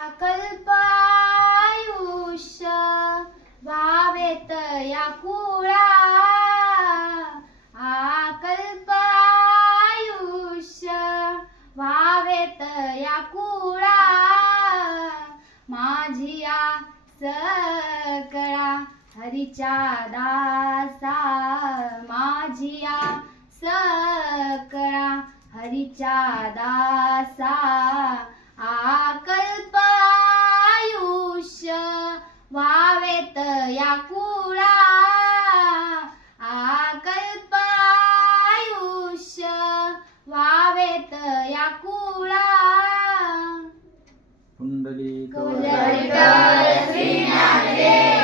कल्पायुष्य व्हावेत या कुळा कल्पायुष्य व्हावेत या कुळा माझिया सकळा हरीच्या दासा माझिया सकळा हरीच्या दासा कल्पायुष्य व्हावेत या कुळा कल्पायुष्य व्हावेत या कुळा पुंडलिक श्री ज्ञानदेव